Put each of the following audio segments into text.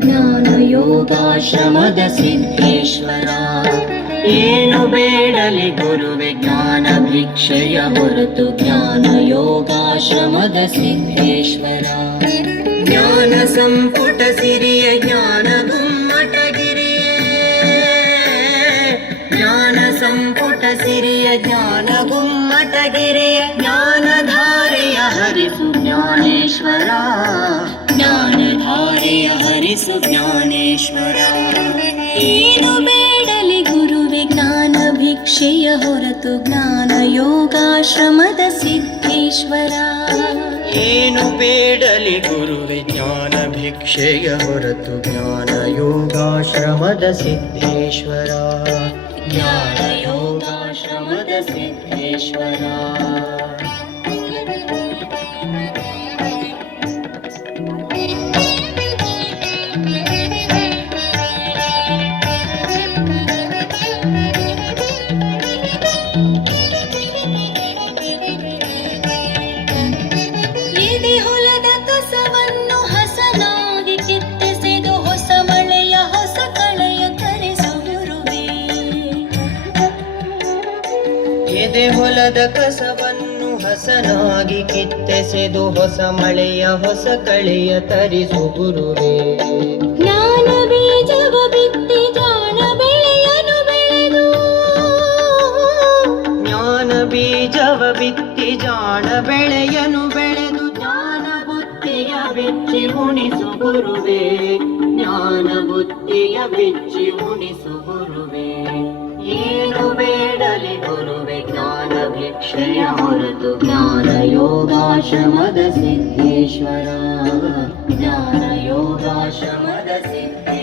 ಜ್ಞಾನ ಯೋಗಾಶ್ರಮದ ಸಿದ್ಧೇಶ್ವರ ಏನು ಬೇಡಲಿ ಗುರುವೆ, ಜ್ಞಾನ ಭಿಕ್ಷೆಯ ಹೊರತು ಜ್ಞಾನ ಯೋಗಾಶ್ರಮದ ಸಿದ್ಧೇಶ್ವರ ಜ್ಞಾನ ಸಂಪುಟ ಸಿರಿಯ, ಜ್ಞಾನ ಗುಮ್ಮಟಗಿರಿಯೇ ಜ್ಞಾನ ಸಂಪುಟ ಸಿರಿಯ, ಜ್ಞಾನ ಗುಮ್ಮಟಗಿರಿಯ ಹರಿಸು ಜ್ಞಾನೇಶ್ವರ ಏನು ಬೇಡಲಿ ಗುರುವೆ ಜ್ಞಾನ ಭಿಕ್ಷೆಯ ಹೊರತು ಜ್ಞಾನ ಯೋಗಾಶ್ರಮದ ಸಿದ್ಧೇಶ್ವರ ಏನು ಬೇಡಲಿ ಗುರುವೆ ಜ್ಞಾನ ಭಿಕ್ಷೆಯ ಹೊರತು ಜ್ಞಾನ ಯೋಗಾಶ್ರಮದ ಸಿದ್ಧೇಶ್ವರ ಜ್ಞಾನ ಯೋಗಾಶ್ರಮದ ಸಿದ್ಧೇಶ್ವರ ಎದೆ ಹೊಲದ ಕಸವನ್ನು ಹಸನಾಗಿ ಕಿತ್ತೆಸೆದು ಹೊಸ ಮಳೆಯ ಹೊಸ ಕಳೆಯ ತರಿಸು ಗುರುವೇ ಎದೆ ಜಾಣ ಬೆಳೆಯನು ಬೆಳೆದು ಜ್ಞಾನ ಬುದ್ಧಿಯ ಬೆಚ್ಚಿ ಉಣಿಸು ಗುರುವೇ. ಜ್ಞಾನ ಬುದ್ಧಿಯ ಬೆಚ್ಚಿ ಉಣಿಸು ಗುರುವೇ. ಏನು ಬೇಡಲಿ ಗುರುವೆ, ಜ್ಞಾನ ಭಿಕ್ಷೆಯ ಹೊರತು ಜ್ಞಾನ ಯೋಗಾಶ್ರಮದ ಸಿದ್ಧೇಶ್ವರ ಜ್ಞಾನ ಯೋಗಾಶ್ರಮದ ಸಿದ್ಧೇಶ್ವರ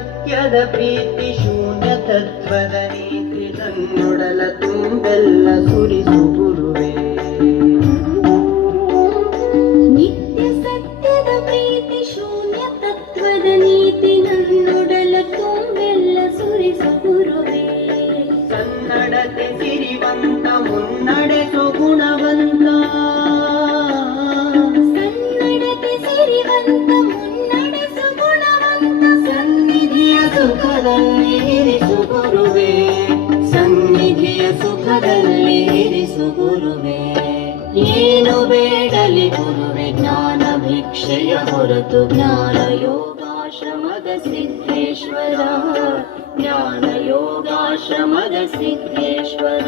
ಸತ್ಯದ ಪ್ರೀತಿ ಶೂನ್ಯ ತತ್ವದ ನೀತಿ ತನ್ನೊಡಲ ತುಂಬೆಲ್ಲ ಸುರಿಸು. ಸುಖದಲ್ಲಿ ಇರಿಸು ಗುರುವೇ ಸನ್ನಿಧಿಯ ಸುಖದಲ್ಲಿ ಇರಿಸು ಗುರುವೇ ಏನು ಬೇಡಲಿ ಗುರುವೆ ಜ್ಞಾನ ಭಿಕ್ಷೆಯ ಹೊರತು ಜ್ಞಾನ ಯೋಗಾಶ್ರಮದ ಸಿದ್ಧೇಶ್ವರ ಜ್ಞಾನ ಯೋಗಾಶ್ರಮದ ಸಿದ್ಧೇಶ್ವರ